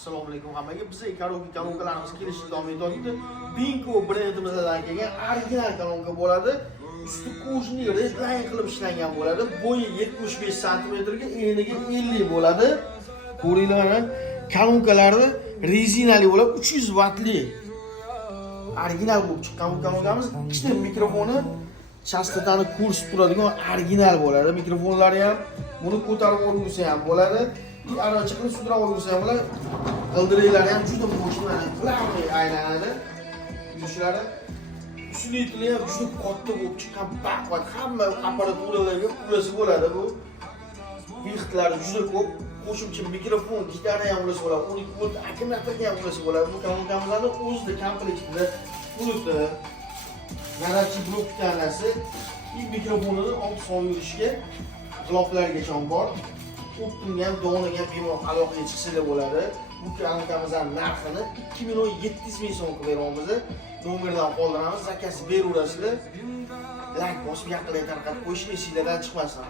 Assalomu alaykum hammaga. Biz karaokelarimiz kelishib davom etyapti. Binko brendimizdan kelgan original karaoke bo'ladi. Usti kojniy redline qilib ishlangan bo'ladi. Bo'yi 75 sm ga, eniga 50 bo'ladi. Ko'ringlar mana karaokelarni rezinali bo'lib 300 wattli. Original bo'lib chiqqan karaokamiz. Ikkita mikrofoni chastotani ko'rsatib turadigan original bo'ladi. Mikrofonlari ham buni ko'tarib olsa ham bo'ladi. Aracha qilib sudrab olsa ham bo'ladi. G'ildiraklari ham juda mo'shina, qulay aylanadi. Yushlari usulitli ham juda katta bo'lib chiqqan, baquvvat hamma apparaturlarga qulasi bo'ladi bu. Vixtlari juda ko'p. Qo'shimcha mikrofon, gitara ham bo'lsa bo'ladi. 12 volt akkumulyatorga ham bo'lsa bo'ladi. Bu karaokelarning o'zida komplektida pulti, garajchi blok tanasi, mikrofonini olib solib yurishga g'iloflargacha bor. O'ttinga ham, doniga ham bemalol aloqaga chiqsa bo'ladi. Bu karaokamizning narxini 2.700.000 so'm qilib beramiz. Nomerdan qoldiramiz, zakasi beraverasizlar. Like bosib, yaqinlarga tarqatib qo'yishni esinglardan chiqmasin.